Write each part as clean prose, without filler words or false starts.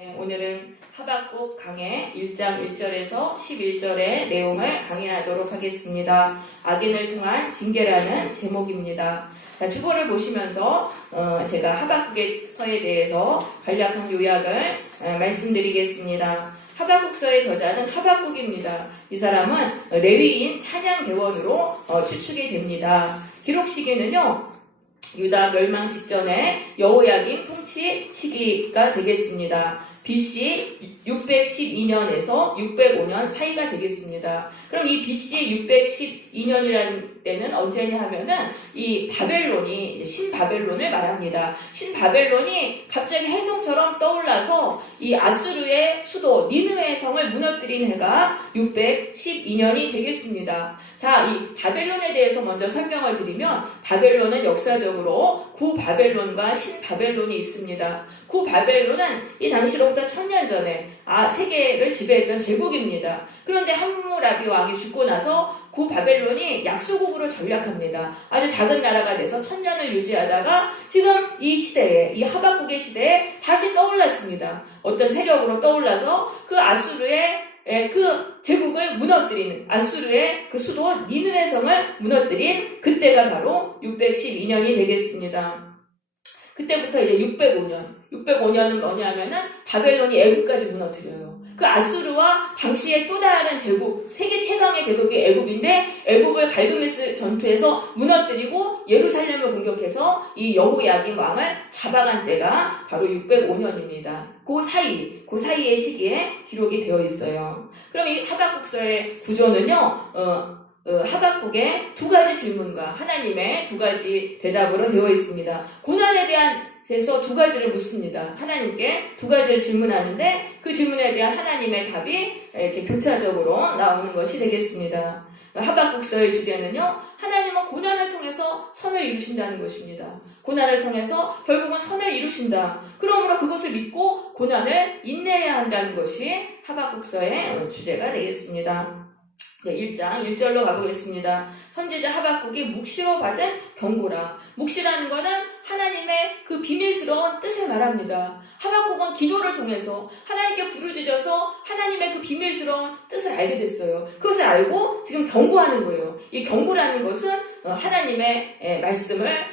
오늘은 하박국 강해 1장 1절에서 11절의 내용을 강의하도록 하겠습니다. 악인을 통한 징계라는 제목입니다. 자, 주보를 보시면서 제가 하박국의 서에 대해서 간략한 요약을 말씀드리겠습니다. 하박국서의 저자는 하박국입니다. 이 사람은 레위인 찬양대원으로 추측이 됩니다. 기록 시기는요, 유다 멸망 직전에 여호야김 통치 시기가 되겠습니다. BC 612년에서 605년 사이가 되겠습니다. 그럼 이 BC 612년이라는 때는 언제냐 하면은 이 바벨론이 신바벨론을 말합니다. 신바벨론이 갑자기 혜성처럼 떠올라서 이 아수르의 수도 니느웨 성을 무너뜨린 해가 612년이 되겠습니다. 자, 이 바벨론에 대해서 먼저 설명을 드리면 바벨론은 역사적으로 구바벨론과 신바벨론이 있습니다. 구바벨론은 이 당시로부터 1000년 전에 세계를 지배했던 제국입니다. 그런데 함무라비 왕이 죽고 나서 구바벨론이 약소국으로 전락합니다. 아주 작은 나라가 돼서 1000년을 유지하다가 지금 이 시대에, 이 하박국의 시대에 다시 떠올랐습니다. 어떤 세력으로 떠올라서 그 아수르의 그 제국을 무너뜨리는, 아수르의 그 수도 니느웨 성을 무너뜨린 그때가 바로 612년이 되겠습니다. 그때부터 이제 605년은 뭐냐면은 바벨론이 애굽까지 무너뜨려요. 그 아수르와 당시의 또 다른 제국, 세계 최강의 제국이 애굽인데 애굽을 갈그메스 전투에서 무너뜨리고 예루살렘을 공격해서 이 여호야김 왕을 잡아간 때가 바로 605년입니다. 그 사이의 시기에 기록이 되어 있어요. 그럼 이 하박국서의 구조는요, 하박국의 두 가지 질문과 하나님의 두 가지 대답으로 되어 있습니다. 고난에 대해서 두 가지를 묻습니다. 하나님께 두 가지를 질문하는데 그 질문에 대한 하나님의 답이 이렇게 교차적으로 나오는 것이 되겠습니다. 하박국서의 주제는요, 하나님은 고난을 통해서 선을 이루신다는 것입니다. 고난을 통해서 결국은 선을 이루신다. 그러므로 그것을 믿고 고난을 인내해야 한다는 것이 하박국서의 주제가 되겠습니다. 네, 1장 1절로 가보겠습니다. 선지자 하박국이 묵시로 받은 경고라. 묵시라는 것은 하나님의 그 비밀스러운 뜻을 말합니다. 하박국은 기도를 통해서 하나님께 부르짖어서 하나님의 그 비밀스러운 뜻을 알게 됐어요. 그것을 알고 지금 경고하는 거예요. 이 경고라는 것은 하나님의 말씀을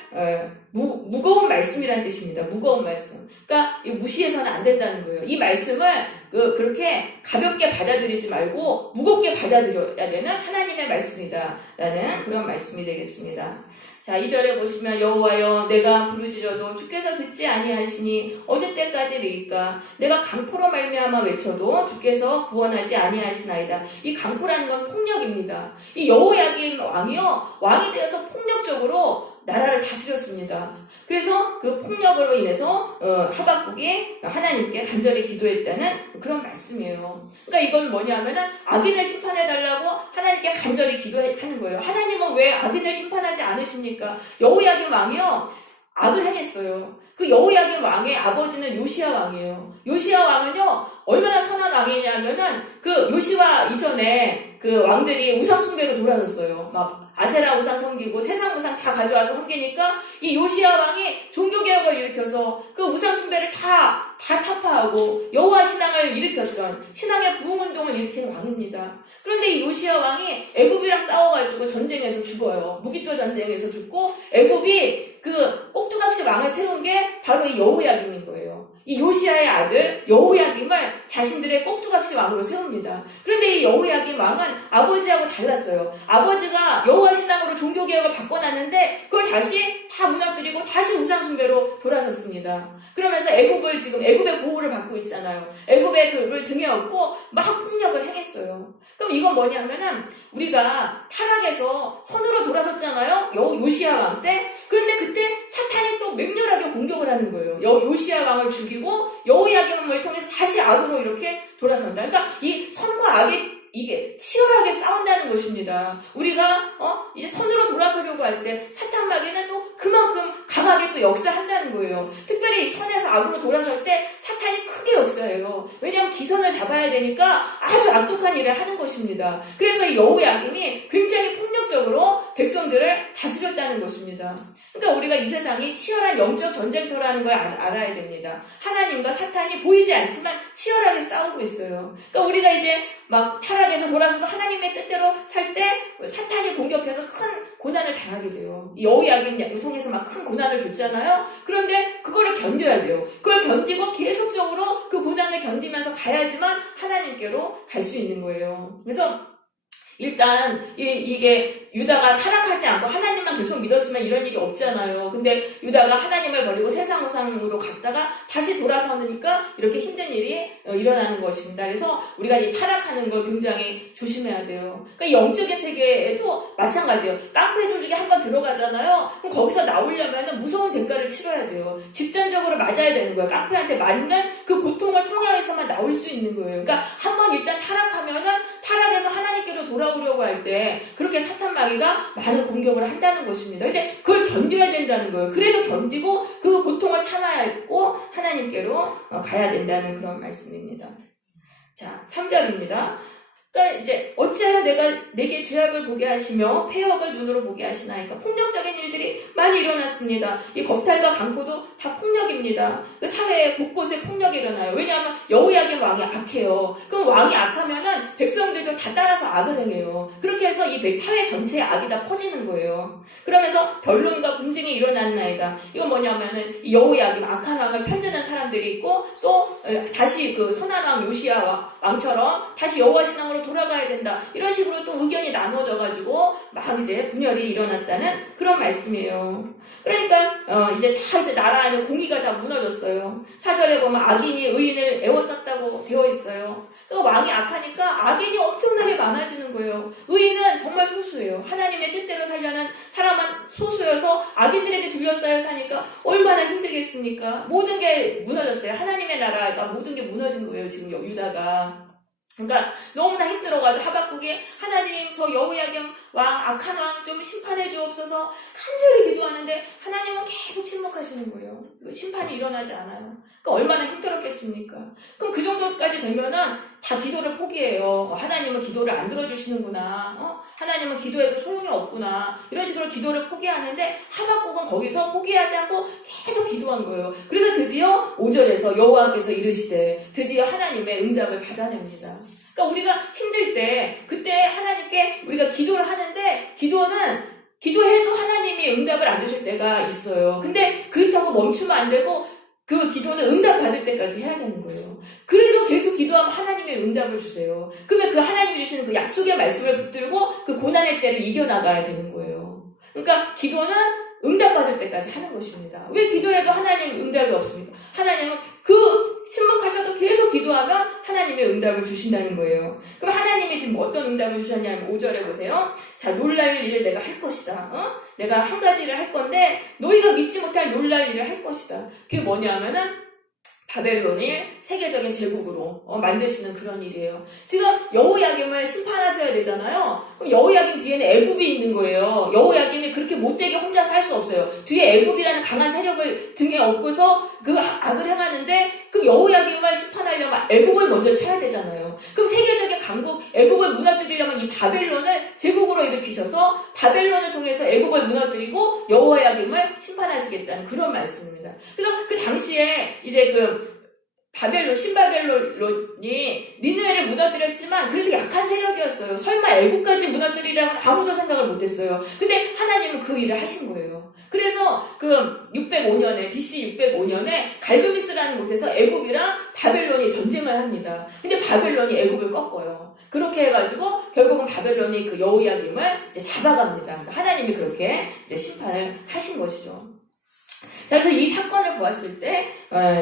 무거운 말씀이라는 뜻입니다. 무거운 말씀. 그러니까 무시해서는 안 된다는 거예요. 이 말씀을 그렇게 가볍게 받아들이지 말고 무겁게 받아들여야 되는 하나님의 말씀이다 라는 그런 말씀이 되겠습니다. 자, 2절에 보시면 여호와여 내가 부르짖어도 주께서 듣지 아니하시니 어느 때까지리까? 내가 강포로 말미암아 외쳐도 주께서 구원하지 아니하시나이다. 이 강포라는 건 폭력입니다. 이 여호야김 왕이 되어서 폭력적으로 나라를 다스렸습니다. 그래서 그 폭력으로 인해서 하박국이 하나님께 간절히 기도했다는 그런 말씀이에요. 그러니까 이건 뭐냐면은 악인을 심판해달라고 하나님께 간절히 기도하는 거예요. 하나님은 왜 악인을 심판하지 않으십니까? 여호야김 왕이요, 악을 행했어요. 그 여호야김 왕의 아버지는 요시야 왕이에요. 요시야 왕은요, 얼마나 선한 왕이냐면은 그 요시야 이전에 그 왕들이 우상숭배로 돌아섰어요. 막 아세라 우상 섬기고 세상 우상 다 가져와서 섬기니까 이 요시야 왕이 종교개혁을 일으켜서 그 우상숭배를 다 타파하고 여호와 신앙을 일으켰던 신앙의 부흥운동을 일으킨 왕입니다. 그런데 이 요시야 왕이 애굽이랑 싸워가지고 전쟁에서 죽어요. 무기토 전쟁에서 죽고 애굽이 그 꼭두각시 왕을 세운 게 바로 이 여호야김인 거예요. 이 요시야의 아들 여호야김을 자신들의 꼭두각시 왕으로 세웁니다. 그런데 이 여호야김 왕은 아버지하고 달랐어요. 아버지가 여호와 신앙으로 종교개혁을 바꿔놨는데 그걸 다시 다 무너뜨리고 다시 우상숭배로 돌아섰습니다. 그러면서 애굽의 보호를 받고 있잖아요. 애굽의 그를 등에 업고 막 폭력을 행했어요. 그럼 이건 뭐냐면은 우리가 타락해서 선으로 돌아섰잖아요. 요시야 왕 때. 그런데 그때 사탄이 또 맹렬하게 공격을 하는 거예요. 요시야 왕을 죽이고 여호야김을 통해서 다시 악으로 이렇게 돌아선다. 그러니까 이 선과 악이 이게 치열하게 싸운다는 것입니다. 우리가 이제 선으로 돌아서려고 할 때 사탄 마귀는 또 그만큼 강하게 또 역사한다는 거예요. 특별히 이 선에서 악으로 돌아설 때 사탄이 크게 역사해요. 왜냐하면 기선을 잡아야 되니까 아주 악독한 일을 하는 것입니다. 그래서 이 여호야김이 굉장히 폭력적으로 백성들을 다스렸다는 것입니다. 그러니까 우리가 이 세상이 치열한 영적 전쟁터라는 걸 알아야 됩니다. 하나님과 사탄이 보이지 않지만 치열하게 싸우고 있어요. 그러니까 우리가 이제 막 타락해서 돌아서서 하나님의 뜻대로 살 때 사탄이 공격해서 큰 고난을 당하게 돼요. 여호야김 통해서 막 큰 고난을 줬잖아요. 그런데 그거를 견뎌야 돼요. 그걸 견디고 계속적으로 그 고난을 견디면서 가야지만 하나님께로 갈 수 있는 거예요. 그래서 일단 이게 유다가 타락하지 않고 하나님만 계속 믿었으면 이런 일이 없잖아요. 근데 유다가 하나님을 버리고 세상 우상으로 갔다가 다시 돌아서니까 이렇게 힘든 일이 일어나는 것입니다. 그래서 우리가 이 타락하는 걸 굉장히 조심해야 돼요. 그러니까 영적인 세계에도 마찬가지예요. 깡패 조직에 한번 들어가잖아요. 그럼 거기서 나오려면 무서운 대가를 치러야 돼요. 집단적으로 맞아야 되는 거예요. 깡패한테 맞는 그 고통을 통해서만 나올 수 있는 거예요. 그러니까 한번 일단 타락하면은 타락해서 하나님께로 돌아오려고 할 때 그렇게 사탄 마귀가 많은 공격을 한다는 것입니다. 근데 그걸 견뎌야 된다는 거예요. 그래도 견디고 그 고통을 참아야 했고 하나님께로 가야 된다는 그런 말씀입니다. 자, 3절입니다. 그러니까 이제 어찌하여 내게 죄악을 보게 하시며 폐역을 눈으로 보게 하시나이까. 폭력적인 일들이 많이 일어났습니다. 이 겁탈과 강포도 다 폭력입니다. 그 사회 곳곳에 폭력이 일어나요. 왜냐하면 여호야김 왕이 악해요. 그럼 왕이 악하면은 백성들도 다 따라서 악을 행해요. 그렇게 해서 이 사회 전체의 악이 다 퍼지는 거예요. 그러면서 변론과 분쟁이 일어났나이다. 이건 뭐냐면은 이 여호야김 악한 왕을 편드는 사람들이 있고 또 다시 그 선한 왕 요시야 왕처럼 다시 여호와 신앙으로 돌아가야 된다. 이런 식으로 또 의견이 나눠져가지고 막 이제 분열이 일어났다는 그런 말씀이에요. 그러니까 이제 다 이제 나라 안에 공의가 다 무너졌어요. 4절에 보면 악인이 의인을 애워쌌다고 되어 있어요. 그 왕이 악하니까 악인이 엄청나게 많아지는 거예요. 의인은 정말 소수예요. 하나님의 뜻대로 살려는 사람은 소수여서 악인들에게 둘러싸여 사니까 얼마나 힘들겠습니까? 모든 게 무너졌어요. 하나님의 나라가 모든 게 무너진 거예요. 지금 유다가. 그러니까 너무나 힘들어가지고 하박국이 하나님 저 여호야김 왕 악한 왕 좀 심판해 주옵소서 간절히 기도하는데 하나님은 계속 침묵하시는 거예요. 심판이 일어나지 않아요. 그러니까 얼마나 힘들었겠습니까? 그럼 그 정도까지 되면은 다 기도를 포기해요. 하나님은 기도를 안 들어주시는구나. 하나님은 기도해도 소용이 없구나. 이런 식으로 기도를 포기하는데 하박국은 거기서 포기하지 않고 계속 기도한 거예요. 그래서 드디어 5절에서 여호와께서 이르시되 드디어 하나님의 응답을 받아냅니다. 그러니까 우리가 힘들 때 그때 하나님께 우리가 기도를 하는데 기도해도 하나님이 응답을 안 주실 때가 있어요. 근데 그렇다고 멈추면 안 되고 그 기도는 응답 받을 때까지 해야 되는 거예요. 그래도 계속 기도하면 하나님의 응답을 주세요. 그러면 그 하나님이 주시는 그 약속의 말씀을 붙들고 그 고난의 때를 이겨나가야 되는 거예요. 그러니까 기도는 응답받을 때까지 하는 것입니다. 왜 기도해도 하나님 응답이 없습니까? 하나님은 그 침묵하셔도 계속 기도하면 하나님의 응답을 주신다는 거예요. 그럼 하나님이 지금 어떤 응답을 주셨냐면 5절에 보세요. 자, 놀랄 일을 내가 할 것이다. 내가 한 가지 일을 할 건데 너희가 믿지 못할 놀랄 일을 할 것이다. 그게 뭐냐면은 바벨론을 세계적인 제국으로 만드시는 그런 일이에요. 지금 여호야김을 심판하셔야 되잖아요. 그럼 여호야김 뒤에는 애굽이 있는 거예요. 여호야김이 그렇게 못되게 혼자서 할 수 없어요. 뒤에 애굽이라는 강한 세력을 등에 업고서 그 악을 행하는데 그럼 여호야김을 심판하려면 애굽을 먼저 쳐야 되잖아요. 그럼 세계적인 강국 애굽을 무너뜨리려면 이 바벨론을 제국으로 일으키셔서 바벨론을 통해서 애굽을 무너뜨리고 여호야김을 심판하시겠다는 그런 말씀입니다. 그래서 그 당시에 이제 신바벨론이 니느웨를 무너뜨렸지만 그래도 약한 세력이었어요. 설마 애국까지 무너뜨리려면 아무도 생각을 못했어요. 근데 하나님은 그 일을 하신 거예요. 그래서 BC 605년에 갈그미스라는 곳에서 애국이랑 바벨론이 전쟁을 합니다. 근데 바벨론이 애국을 꺾어요. 그렇게 해가지고 결국은 바벨론이 그 여호야김을 이제 잡아갑니다. 그러니까 하나님이 그렇게 이제 심판을 하신 것이죠. 자, 그래서 이 사건을 보았을 때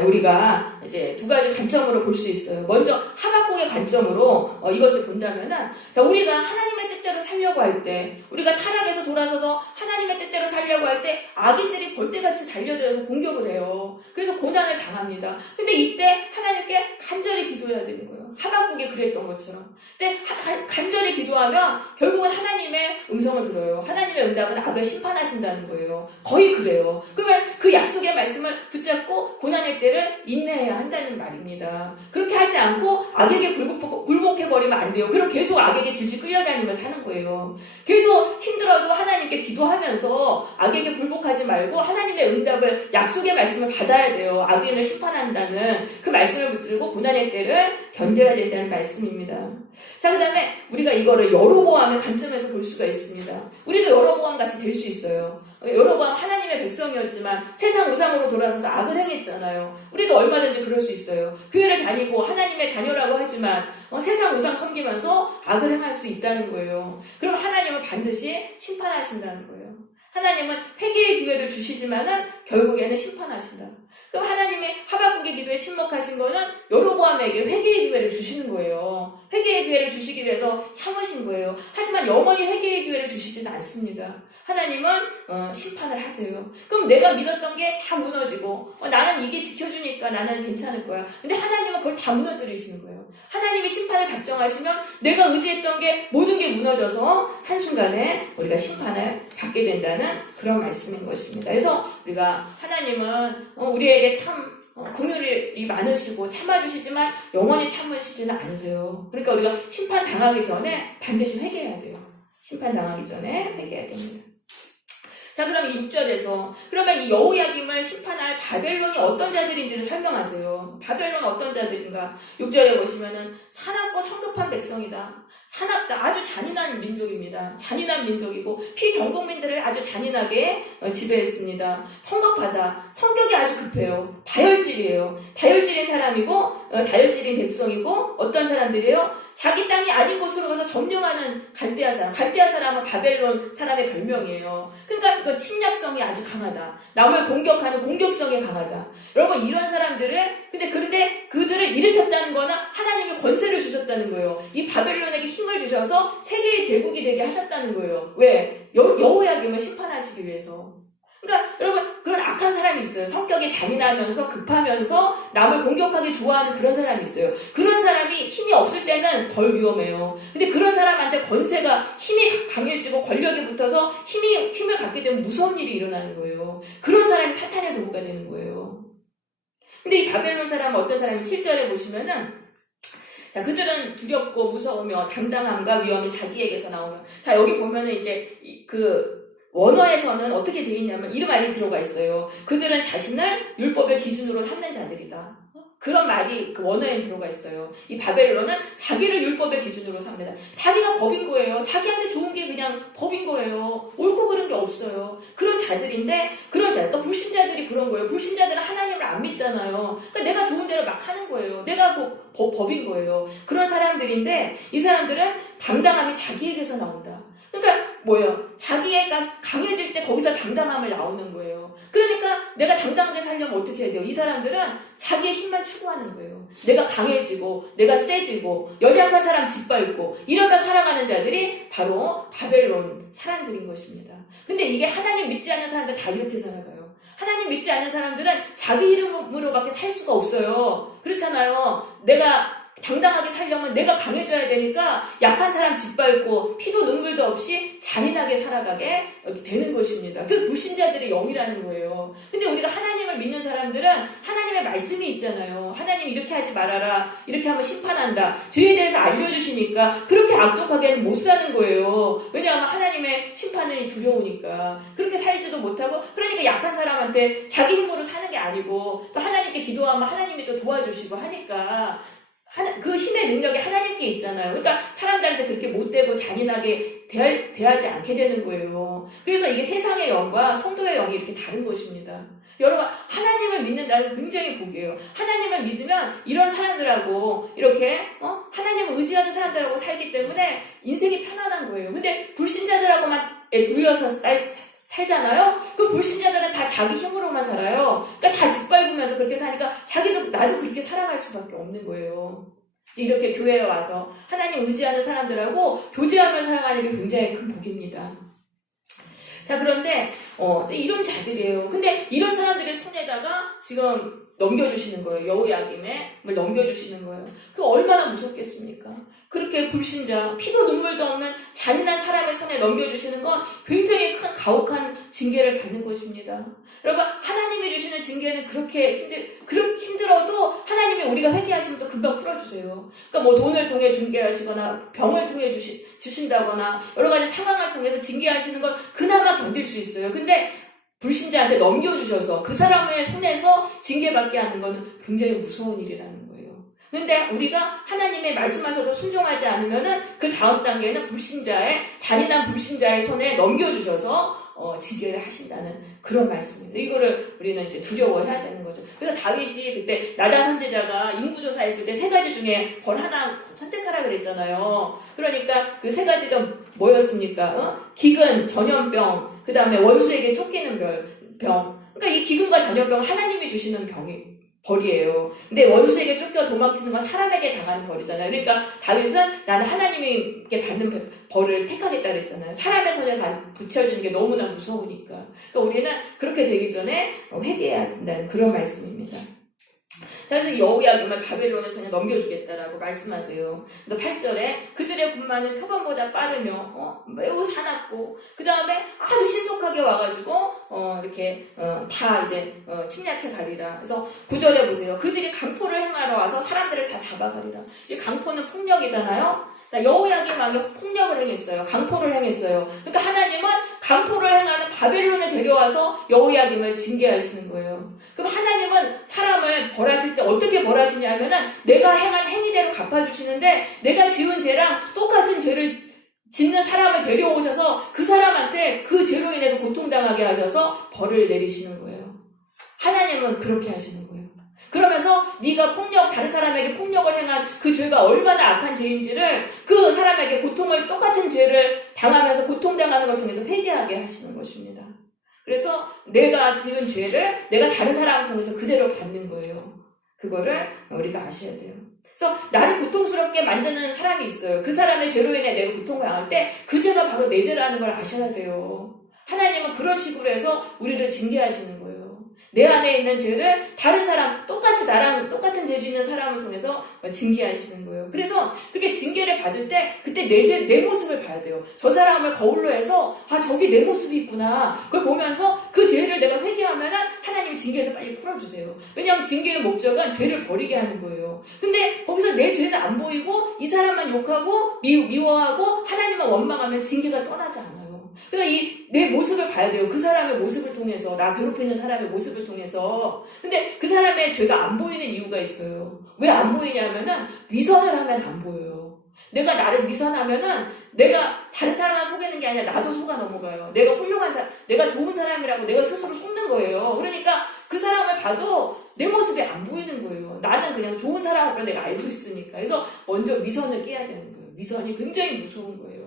우리가 이제 두 가지 관점으로 볼 수 있어요. 먼저 하박국의 관점으로 이것을 본다면은, 자, 우리가 하나님의 뜻대로 살려고 할 때, 우리가 타락해서 돌아서서 하나님의 뜻대로 살려고 할 때 악인들이 벌떼같이 달려들어서 공격을 해요. 그래서 고난을 당합니다. 근데 이때 하나님께 간절히 기도해야 되는 거예요. 하박국이 그랬던 것처럼. 근데 간절히 기도하면 결국은 하나님의 음성을 들어요. 하나님의 응답은 악을 심판하신다는 거예요. 거의 그래요. 그러면 그 약속의 말씀을 붙잡고 고난의 때를 인내해야 한다는 말입니다. 그렇게 하지 않고 악에게 굴복해버리면 안 돼요. 그럼 계속 악에게 질질 끌려다니면서 사는 거예요. 계속 힘들어도 하나님께 기도하면서 악에게 굴복하지 말고 하나님의 응답을, 약속의 말씀을 받아야 돼요. 악인을 심판한다는 그 말씀을 붙들고 고난의 때를 징계를 견뎌야 된다는 말씀입니다. 자, 그 다음에 우리가 이거를 여로보암의 관점에서 볼 수가 있습니다. 우리도 여로보암 같이 될 수 있어요. 여로보암 하나님의 백성이었지만 세상 우상으로 돌아서서 악을 행했잖아요. 우리도 얼마든지 그럴 수 있어요. 교회를 다니고 하나님의 자녀라고 하지만 세상 우상 섬기면서 악을 행할 수 있다는 거예요. 그럼 하나님은 반드시 심판하신다는 거예요. 하나님은 회개의 기회를 주시지만은 결국에는 심판하신다. 그럼 하나님의 하박국의 기도에 침묵하신 거는 여로보암에게 회개의 기회를 주시는 거예요. 회개의 기회를 주시기 위해서 참으신 거예요. 하지만 영원히 회개의 기회를 주시지는 않습니다. 하나님은 심판을 하세요. 그럼 내가 믿었던 게 다 무너지고 나는 이게 지켜주니까 나는 괜찮을 거야. 근데 하나님은 그걸 다 무너뜨리시는 거예요. 하나님이 심판을 작정하시면 내가 의지했던 게 모든 게 무너져서 한순간에 우리가 심판을 받게 된다는 그런 말씀인 것입니다. 그래서 우리가 하나님은 우리에게 참 긍휼이 많으시고 참아주시지만 영원히 참으시지는 않으세요. 그러니까 우리가 심판 당하기 전에 반드시 회개해야 돼요. 심판 당하기 전에 회개해야 됩니다. 자, 그럼 이 6절에서 그러면 이 여호야김을 심판할 바벨론이 어떤 자들인지를 설명하세요. 바벨론 어떤 자들인가? 6절에 보시면은 사납고 성급한 백성이다. 사납다. 아주 잔인한 민족입니다. 잔인한 민족이고 피정복민들을 아주 잔인하게 지배했습니다. 성급하다. 성격이 아주 급해요. 다혈질이에요. 다혈질인 사람이고 다혈질인 백성이고 어떤 사람들이에요? 자기 땅이 아닌 곳으로 가서 점령하는 갈대아 사람. 갈대아 사람은 바벨론 사람의 별명이에요. 그러니까 그 침략성이 아주 강하다. 남을 공격하는 공격성이 강하다. 여러분 이런 사람들을 그런데 그들을 일으켰다는 거는 하나님이 권세를 주셨다는 거예요. 이 바벨론에게 힘을 주셔서 세계의 제국이 되게 하셨다는 거예요. 왜? 여호야김을 심판하시기 위해서. 그러니까 여러분 그런 악한 사람이 있어요. 성격이 잔인하면서 급하면서 남을 공격하기 좋아하는 그런 사람이 있어요. 그런 사람이 힘이 없을 때는 덜 위험해요. 근데 그런 사람한테 권세가 힘이 강해지고 권력이 붙어서 힘을 갖게 되면 무서운 일이 일어나는 거예요. 그런 사람이 사탄의 도구가 되는 거예요. 근데 이 바벨론 사람은 어떤 사람이 7절에 보시면은 자, 그들은 두렵고 무서우며 당당함과 위험이 자기에게서 나오며 자, 여기 보면은 이제 원어에서는 어떻게 되어 있냐면 이런 말이 들어가 있어요. 그들은 자신을 율법의 기준으로 삼는 자들이다. 그런 말이 그 원어에 들어가 있어요. 이 바벨론은 자기를 율법의 기준으로 삼는다. 자기가 법인 거예요. 자기한테 좋은 게 그냥 법인 거예요. 옳고 그른 게 없어요. 그런 자들인데 그런 자들, 그러니까 불신자들이 그런 거예요. 불신자들은 하나님을 안 믿잖아요. 그러니까 내가 좋은 대로 막 하는 거예요. 내가 법인 거예요. 그런 사람들인데 이 사람들은 당당함이 자기에게서 나온다. 그러니까 뭐예요? 자기가 강해질 때 거기서 당당함을 나오는 거예요. 그러니까 내가 당당하게 살려면 어떻게 해야 돼요? 이 사람들은 자기의 힘만 추구하는 거예요. 내가 강해지고 내가 세지고 연약한 사람 짓밟고 이러다 살아가는 자들이 바로 바벨론 사람들인 것입니다. 근데 이게 하나님 믿지 않는 사람들 다 이렇게 살아가요. 하나님 믿지 않는 사람들은 자기 이름으로밖에 살 수가 없어요. 그렇잖아요. 내가 당당하게 살려면 내가 강해져야 되니까 약한 사람 짓밟고 피도 눈물도 없이 잔인하게 살아가게 되는 것입니다. 그 불신자들의 영이라는 거예요. 근데 우리가 하나님을 믿는 사람들은 하나님의 말씀이 있잖아요. 하나님 이렇게 하지 말아라. 이렇게 하면 심판한다. 죄에 대해서 알려주시니까 그렇게 악독하게는 못 사는 거예요. 왜냐하면 하나님의 심판이 두려우니까. 그렇게 살지도 못하고 그러니까 약한 사람한테 자기 힘으로 사는 게 아니고 또 하나님께 기도하면 하나님이 또 도와주시고 하니까 그 힘의 능력이 하나님께 있잖아요. 그러니까 사람들한테 그렇게 못되고 잔인하게 대하지 않게 되는 거예요. 그래서 이게 세상의 영과 성도의 영이 이렇게 다른 것입니다. 여러분 하나님을 믿는다는 굉장히 복이에요. 하나님을 믿으면 이런 사람들하고 이렇게 하나님을 의지하는 사람들하고 살기 때문에 인생이 편안한 거예요. 근데 불신자들하고만 둘려서 살잖아요? 그 불신자들은 다 자기 힘으로만 살아요. 그러니까 다 짓밟으면서 그렇게 사니까 나도 그렇게 살아갈 수밖에 없는 거예요. 이렇게 교회에 와서 하나님 의지하는 사람들하고 교제하며 살아가는 게 굉장히 큰 복입니다. 자, 그런데 이런 자들이에요. 근데 이런 사람들의 손에다가 지금 넘겨주시는 거예요. 여호야김을 넘겨주시는 거예요. 그 얼마나 무섭겠습니까? 그렇게 불신자, 피도 눈물도 없는 잔인한 사람의 손에 넘겨주시는 건 굉장히 큰 가혹한 징계를 받는 것입니다. 여러분, 하나님이 주시는 징계는 그렇게 힘들어도 하나님이 우리가 회개하시면 또 금방 풀어주세요. 그러니까 뭐 돈을 통해 징계하시거나 병을 통해 주신다거나 여러 가지 상황을 통해서 징계하시는 건 그나마 견딜 수 있어요. 근데 불신자한테 넘겨주셔서 그 사람의 손에서 징계받게 하는 것은 굉장히 무서운 일이라는 거예요. 근데 우리가 하나님의 말씀하셔도 순종하지 않으면은 그 다음 단계는 잔인한 불신자의 손에 넘겨주셔서 징계를 하신다는 그런 말씀입니다. 이거를 우리는 이제 두려워해야 되는 거죠. 그래서 다윗이 그때 나단 선지자가 인구조사했을 때 3가지 중에 벌 하나 선택하라 그랬잖아요. 그러니까 그 3가지가 뭐였습니까? 기근, 전염병, 그 다음에 원수에게 쫓기는 병. 그러니까 이 기근과 전염병은 하나님이 주시는 벌이에요. 근데 원수에게 쫓겨 도망치는 건 사람에게 당하는 벌이잖아요. 그러니까 다윗은 나는 하나님께 받는 벌을 택하겠다 그랬잖아요. 사람의 손에 붙여주는 게 너무나 무서우니까. 그러니까 우리는 그렇게 되기 전에 회개해야 된다는 그런 말씀입니다. 자, 그래서 여호야김을 바벨론의 손에 넘겨주겠다라고 말씀하세요. 그래서 8절에 그들의 군마는 표범보다 빠르며 매우 사납고 그 다음에 아주 신속하게 와가지고 이렇게 다 이제 침략해 가리라. 그래서 9절에 보세요. 그들이 강포를 행하러 와서 사람들을 다 잡아가리라. 이 강포는 폭력이잖아요. 자, 여호야김 왕이 폭력을 행했어요. 강포를 행했어요. 그러니까 하나님은 강포를 행하는 바벨론에 데려와서 여호야김을 징계하시는 거예요. 그럼 하나님은 사람을 벌하실 때 어떻게 벌하시냐면은 내가 행한 행위대로 갚아주시는데 내가 지은 죄랑 똑같은 죄를 짓는 사람을 데려오셔서 그 사람한테 그 죄로 인해서 고통당하게 하셔서 벌을 내리시는 거예요. 하나님은 그렇게 하시는 거예요. 그러면서 네가 다른 사람에게 폭력을 행한 그 죄가 얼마나 악한 죄인지를 그 사람에게 똑같은 죄를 당하면서 고통당하는 걸 통해서 회개하게 하시는 것입니다. 그래서 내가 지은 죄를 내가 다른 사람을 통해서 그대로 받는 거예요. 그거를 우리가 아셔야 돼요. 그래서 나를 고통스럽게 만드는 사람이 있어요. 그 사람의 죄로 인해 내가 고통을 당할 때 그 죄가 바로 내 죄라는 걸 아셔야 돼요. 하나님은 그런 식으로 해서 우리를 징계하시는 거예요. 내 안에 있는 죄를 다른 사람, 똑같이 나랑 똑같은 죄 짓는 사람을 통해서 징계하시는 거예요. 그래서 그렇게 징계를 받을 때 그때 내 모습을 봐야 돼요. 저 사람을 거울로 해서 저기 내 모습이 있구나. 그걸 보면서 그 죄를 내가 회개하면은 하나님이 징계해서 빨리 풀어주세요. 왜냐하면 징계의 목적은 죄를 버리게 하는 거예요. 근데 거기서 내 죄는 안 보이고 이 사람만 욕하고 미워하고 하나님만 원망하면 징계가 떠나지 않아요. 그래서 내 모습을 봐야 돼요. 그 사람의 모습을 통해서, 나 괴롭히는 사람의 모습을 통해서. 근데 그 사람의 죄가 안 보이는 이유가 있어요. 왜 안 보이냐면은 위선을 하면 안 보여요. 내가 나를 위선하면은 내가 다른 사람만 속이는 게 아니라 나도 속아 넘어가요. 내가 훌륭한 사람, 내가 좋은 사람이라고 내가 스스로 속는 거예요. 그러니까 그 사람을 봐도 내 모습이 안 보이는 거예요. 나는 그냥 좋은 사람으로 내가 알고 있으니까. 그래서 먼저 위선을 깨야 되는 거예요. 위선이 굉장히 무서운 거예요.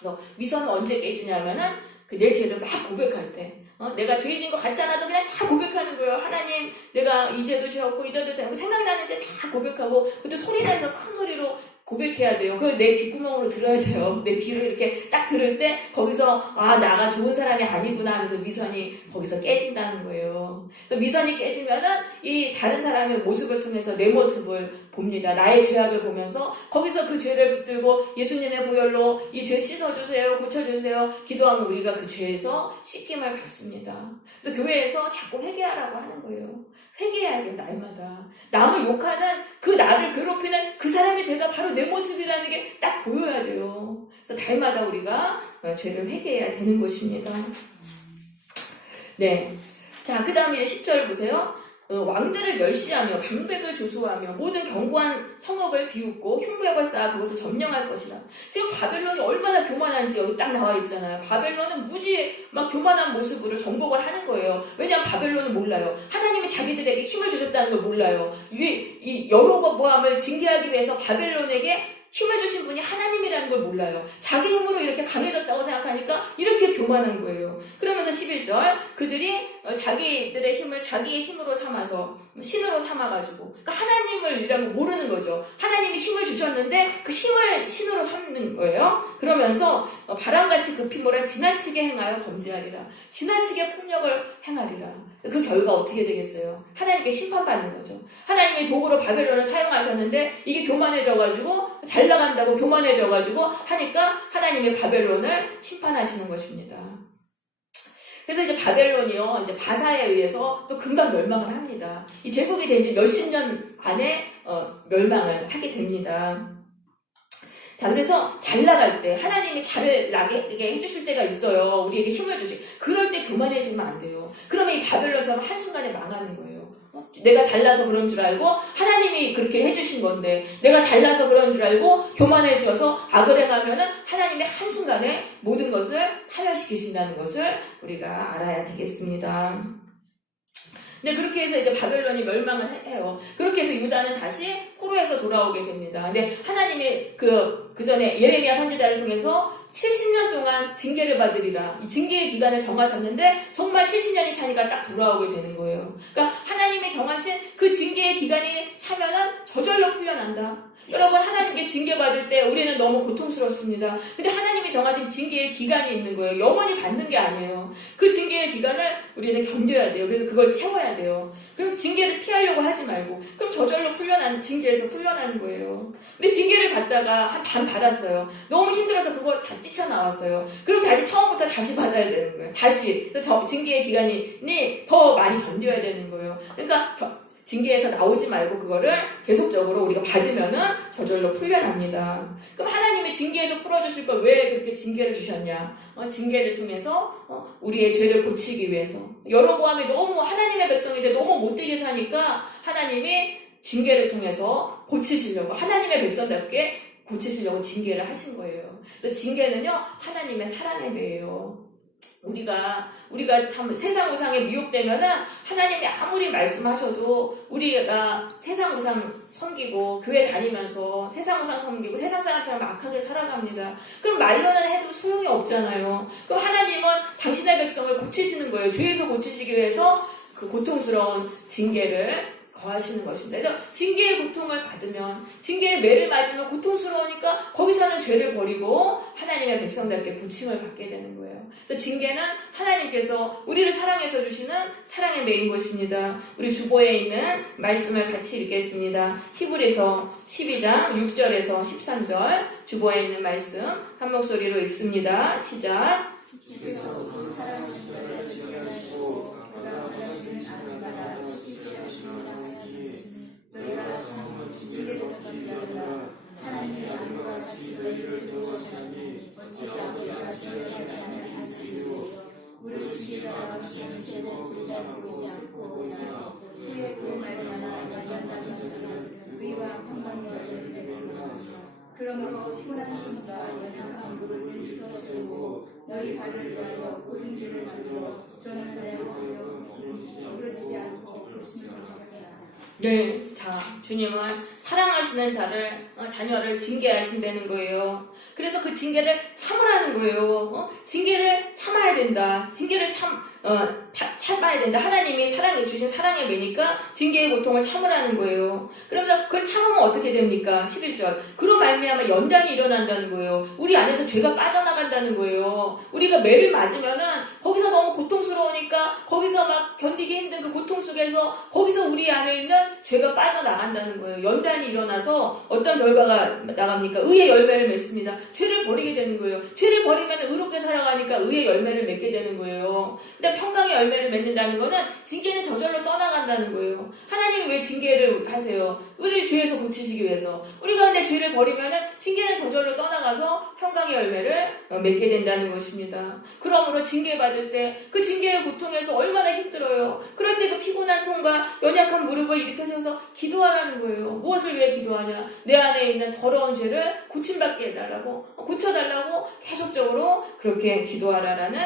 그래서 위선은 언제 깨지냐면은 내 죄를 막 고백할 때, 내가 죄인인 것 같지 않아도 그냥 다 고백하는 거예요. 하나님, 내가 이 죄도 죄였고 이 죄도 죄였고 생각나는 죄 다 고백하고 그때 소리 내서 큰 소리로 고백해야 돼요. 그걸 내 귓구멍으로 들어야 돼요. 내 귀를 이렇게 딱 들을 때 거기서 나가 좋은 사람이 아니구나 하면서 위선이 거기서 깨진다는 거예요. 그래서 위선이 깨지면은 이 다른 사람의 모습을 통해서 내 모습을 봅니다. 나의 죄악을 보면서 거기서 그 죄를 붙들고 예수님의 보혈로 이 죄 씻어주세요, 고쳐주세요 기도하면 우리가 그 죄에서 씻김을 받습니다. 그래서 교회에서 자꾸 회개하라고 하는 거예요. 회개해야 돼요. 날마다. 남을 욕하는 그 나를 괴롭히는 그 사람의 죄가 바로 내 모습이라는 게 딱 보여야 돼요. 그래서 날마다 우리가 죄를 회개해야 되는 것입니다. 네. 자, 그 다음에 10절 보세요. 왕들을 멸시하며 방백을 조소하며 모든 견고한 성읍을 비웃고 흉벽을 쌓아 그것을 점령할 것이라. 지금 바벨론이 얼마나 교만한지 여기 딱 나와 있잖아요. 바벨론은 무지 막 교만한 모습으로 정복을 하는 거예요. 왜냐하면 바벨론은 몰라요. 하나님이 자기들에게 힘을 주셨다는 걸 몰라요. 이 여로보암을 징계하기 위해서 바벨론에게 힘을 주신 분이 하나님이라는 걸 몰라요. 자기 힘으로 이렇게 강해졌다고 생각하니까 이렇게 교만한 거예요. 그러면서 11절 그들이 자기들의 힘을 자기의 힘으로 삼아서 신으로 삼아가지고 그러니까 하나님을 모르는 거죠. 하나님이 힘을 주셨는데 그 힘을 신으로 삼는 거예요. 그러면서 바람같이 급히 몰아 지나치게 행하여 범죄하리라. 지나치게 폭력을 행하리라. 그 결과 어떻게 되겠어요? 하나님께 심판받는 거죠. 하나님이 도구로 바벨론을 사용하셨는데 이게 교만해져가지고 잘 나간다고 교만해져가지고 하니까 하나님이 바벨론을 심판하시는 것입니다. 그래서 이제 바벨론이요, 이제 바사에 의해서 또 금방 멸망을 합니다. 이 제국이 된 지 몇십 년 안에 멸망을 하게 됩니다. 자, 그래서 잘 나갈 때 하나님이 잘 나게 해주실 때가 있어요. 우리에게 힘을 주시. 그럴 때 교만해지면 안 돼요. 그러면 이 바벨론처럼 한순간에 망하는 거예요. 내가 잘나서 그런 줄 알고 하나님이 그렇게 해주신 건데 내가 잘나서 그런 줄 알고 교만해져서 악을 행하면은 하나님의 한순간에 모든 것을 파멸시키신다는 것을 우리가 알아야 되겠습니다. 근데 그렇게 해서 이제 바벨론이 멸망을 해요. 그렇게 해서 유다는 다시 포로에서 돌아오게 됩니다. 근데 하나님이 그 전에 예레미야 선지자를 통해서 70년 동안 징계를 받으리라. 이 징계의 기간을 정하셨는데 정말 70년이 차니까 딱 돌아오게 되는 거예요. 그러니까 하나님이 정하신 그 징계의 기간이 차면은 저절로 풀려난다. 여러분, 하나님께 징계받을 때 우리는 너무 고통스럽습니다. 근데 하나님이 정하신 징계의 기간이 있는 거예요. 영원히 받는 게 아니에요. 그 징계의 기간을 우리는 견뎌야 돼요. 그래서 그걸 채워야 돼요. 그럼 징계를 피하려고 하지 말고 그럼 저절로 징계에서 풀려나는 거예요. 근데 징계를 받다가 한 반 받았어요. 너무 힘들어서 그거 다 뛰쳐나왔어요. 그럼 다시 처음부터 다시 받아야 되는 거예요. 다시 징계의 기간이 더 많이 견뎌야 되는 거예요. 그러니까 징계에서 나오지 말고 그거를 계속적으로 우리가 받으면은 저절로 풀려납니다. 그럼 하나님이 징계에서 풀어주실 걸 왜 그렇게 징계를 주셨냐? 징계를 통해서 우리의 죄를 고치기 위해서. 여로보암이 너무 하나님의 백성인데 너무 못되게 사니까 하나님이 징계를 통해서 고치시려고 하나님의 백성답게 고치시려고 징계를 하신 거예요. 그래서 징계는요 하나님의 사랑의 배예요. 우리가 참 세상 우상에 미혹되면은 하나님이 아무리 말씀하셔도 우리가 세상 우상 섬기고 교회 다니면서 세상 우상 섬기고 세상 사람처럼 악하게 살아갑니다. 그럼 말로는 해도 소용이 없잖아요. 그럼 하나님은 당신의 백성을 고치시는 거예요. 죄에서 고치시기 위해서 그 고통스러운 징계를 거하시는 것입니다. 그래서 징계의 고통을 받으면 징계의 매를 맞으면 고통스러우니까 거기서는 죄를 버리고 하나님의 백성답게 고침을 받게 되는 거예요. 그래서 징계는 하나님께서 우리를 사랑해서 주시는 사랑의 매인 것입니다. 우리 주보에 있는 말씀을 같이 읽겠습니다. 히브리서 12장 6절에서 13절 주보에 있는 말씀 한 목소리로 읽습니다. 시작. 주께서 그 사랑하신 자를 지켜주시고 그가 하나님은 아들마다 지키게 하시노라하였으니 너희가 참으로 징계를 받기 하라. 하나님의 아들과 같이 너희를 도우시나니 번치지 아버지가 지켜지지 않는 안식이요 무릇 지키다가 당신은 죄는 조사하고 있지 않고 오나 후에 그 말미암아 연단당한 자들은 의와 평강의 열매를 맺는다. 그러므로 피곤한 손과 연약한 무릎을 일으켜 세우고 너희 발을 위하여 고든 길을 만들어 전을 다녀오려 어그러지지 않고 고침을 받게 하라. 네, 자, 주님은 사랑하시는 자녀를 징계하신다는 거예요. 그래서 그 징계를 참으라는 거예요. 징계를 참아야 된다. 징계를 참아야 된다. 하나님이 사랑해 주신 사랑의 매니까 징계의 고통을 참으라는 거예요. 그러면서 그걸 참으면 어떻게 됩니까? 11절. 그로 말미암아 연단이 일어난다는 거예요. 우리 안에서 죄가 빠져나간다는 거예요. 우리가 매를 맞으면은 거기서 너무 고통스러우니까 거기서 막 견디기 힘든 그 고통 속에서 거기서 우리 안에 있는 죄가 빠져나간다는 거예요. 연단이 일어나서 어떤 결과가 나갑니까? 의의 열매를 맺습니다. 죄를 버리게 되는 거예요. 죄를 버리면 의롭게 살아가니까 의의 열매를 맺게 되는 거예요. 근데 평강의 열매를 맺는다는 거는 징계는 저절로 떠나간다는 거예요. 하나님이 왜 징계를 하세요? 우리를 죄에서 고치시기 위해서. 우리가 근데 죄를 버리면은 징계는 저절로 떠나가서 평강의 열매를 맺게 된다는 것입니다. 그러므로 징계받을 때 그 징계의 고통에서 얼마나 힘들어요. 그럴 때 그 피곤한 손과 연약한 무릎을 일으켜 세워서 기도하라는 거예요. 무엇을 위해 기도하냐? 내 안에 있는 더러운 죄를 고침받게 해달라고, 고쳐달라고 계속적으로 그렇게 기도하라라는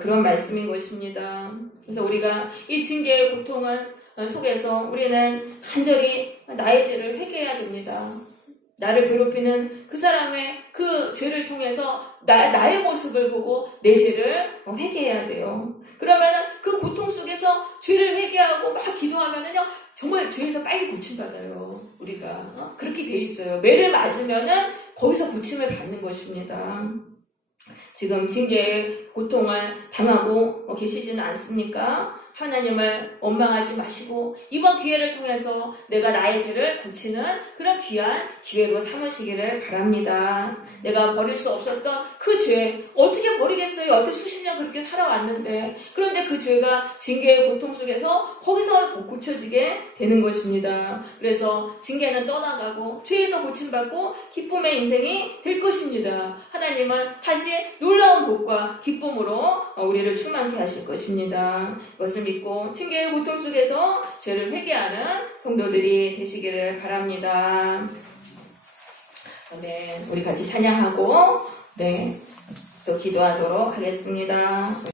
그런 말씀인 것입니다. 그래서 우리가 이 징계의 고통은 속에서 우리는 간절히 나의 죄를 회개해야 됩니다. 나를 괴롭히는 그 사람의 그 죄를 통해서 나의 모습을 보고 내 죄를 회개해야 돼요. 그러면은 그 고통 속에서 죄를 회개하고 막 기도하면은요, 정말 죄에서 빨리 고침받아요. 우리가. 그렇게 돼 있어요. 매를 맞으면은 거기서 고침을 받는 것입니다. 지금 징계의 고통을 당하고 계시지는 않습니까? 하나님을 원망하지 마시고 이번 기회를 통해서 내가 나의 죄를 고치는 그런 귀한 기회로 삼으시기를 바랍니다. 내가 버릴 수 없었던 그 죄 어떻게 버리겠어요? 어떻게 수십 년 그렇게 살아왔는데 그런데 그 죄가 징계의 고통 속에서 거기서 고쳐지게 되는 것입니다. 그래서 징계는 떠나가고 죄에서 고침받고 기쁨의 인생이 될 것입니다. 하나님은 다시 놀라운 복과 기쁨으로 우리를 충만케 하실 것입니다. 이것을 믿고 징계의 고통 속에서 죄를 회개하는 성도들이 되시기를 바랍니다. 네, 우리 같이 찬양하고 또 기도하도록 하겠습니다.